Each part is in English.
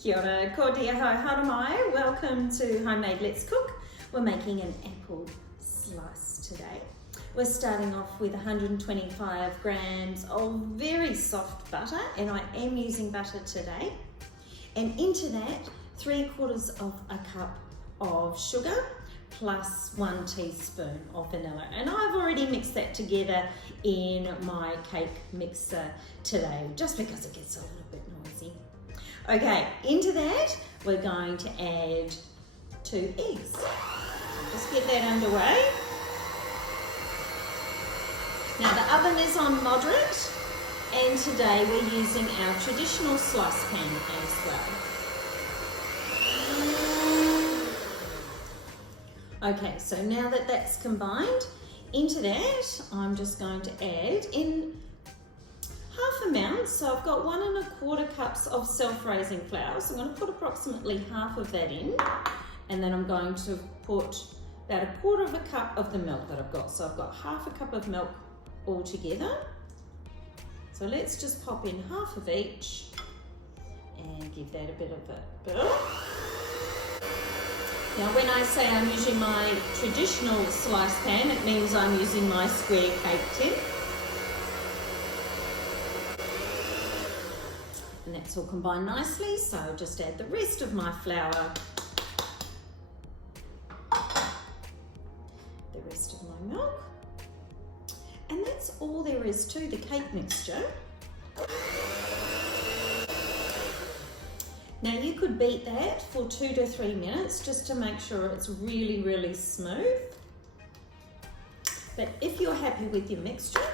Kia ora, ko dia hau hara mai. Welcome to Homemade Let's Cook. We're making an apple slice today. We're starting off with 125 grams of very soft butter, and I am using butter today. And into that, 3/4 of a cup of sugar plus 1 teaspoon of vanilla. And I've already mixed that together in my cake mixer today, just because it gets a little bit noisy. Okay, into that, we're going to add 2 eggs. So just get that underway. Now the oven is on moderate, and today we're using our traditional slice pan as well. Okay, so now that that's combined, into that I'm just going to add in half amount. So I've got 1 1/4 cups of self-raising flour. So I'm going to put approximately half of that in, and then I'm going to put about 1/4 cup of the milk that I've got. So I've got half a cup of milk all together. So let's just pop in half of each and give that a bit of a burn. Now when I say I'm using my traditional slice pan, it means I'm using my square cake tin. And that's all combined nicely, so just add the rest of my flour, the rest of my milk, and that's all there is to the cake mixture. Now you could beat that for 2 to 3 minutes just to make sure it's really, really smooth. But if you're happy with your mixture,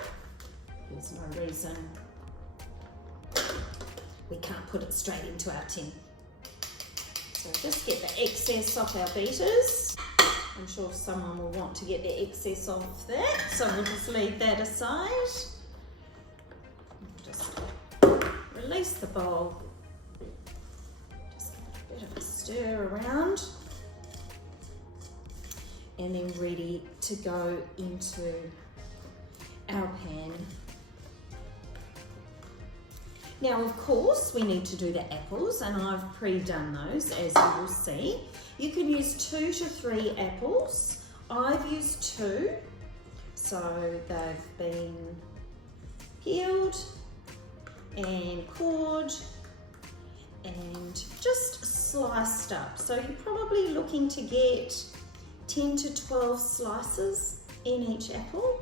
there's no reason we can't put it straight into our tin. So just get the excess off our beaters. I'm sure someone will want to get the excess off that, so we'll just leave that aside. Just release the bowl. Bit of a stir around, and then ready to go into our pan. Now of course we need to do the apples, and I've pre-done those, as you will see. You can use 2 to 3 apples. I've used 2, so they've been peeled and cored and just sliced up. So you're probably looking to get 10 to 12 slices in each apple.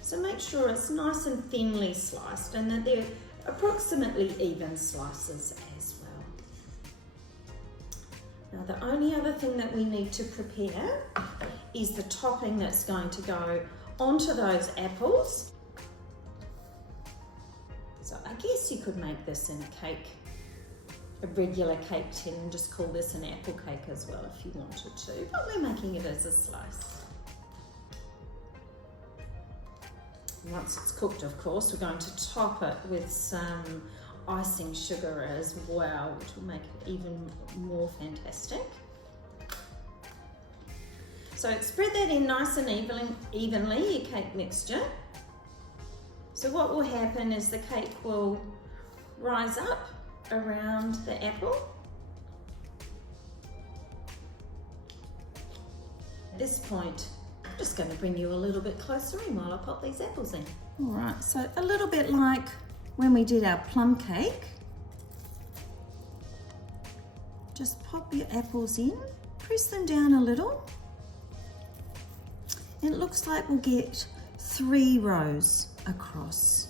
So make sure it's nice and thinly sliced and that they're approximately even slices as well. Now the only other thing that we need to prepare is the topping that's going to go onto those apples. So I guess you could make this in a regular cake tin and just call this an apple cake as well if you wanted to, but we're making it as a slice. Once it's cooked, of course, we're going to top it with some icing sugar as well, which will make it even more fantastic. So spread that in nice and evenly, your cake mixture. So what will happen is the cake will rise up around the apple. At this point, I'm just going to bring you a little bit closer in while I pop these apples in. All right, so a little bit like when we did our plum cake. Just pop your apples in, press them down a little. And it looks like we'll get 3 rows across.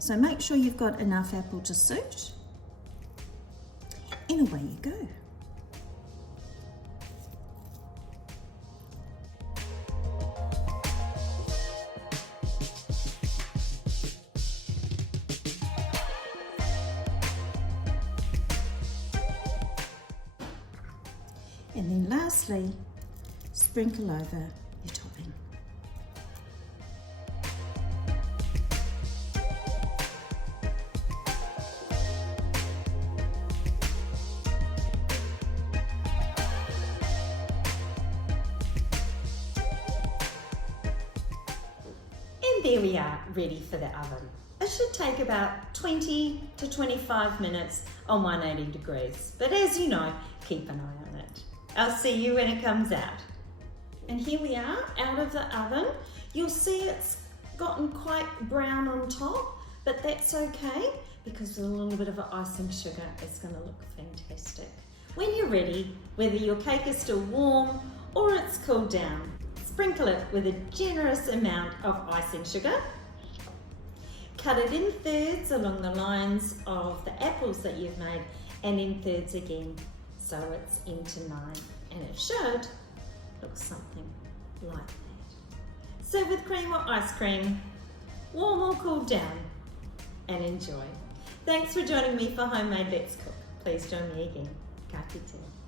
So make sure you've got enough apple to suit, and away you go. And then lastly, sprinkle over your topping. And there we are, ready for the oven. A should take about 20 to 25 minutes on 180 degrees. But as you know, keep an eye on it. I'll see you when it comes out. And here we are out of the oven. You'll see it's gotten quite brown on top, but that's okay because with a little bit of icing sugar, it's going to look fantastic. When you're ready, whether your cake is still warm or it's cooled down, sprinkle it with a generous amount of icing sugar. Cut it in thirds along the lines of the apples that you've made and in thirds again so it's into 9, and it should look something like that. Serve with cream or ice cream, warm or cooled down, and enjoy. Thanks for joining me for Homemade Let's Cook. Please join me again. Ka kite.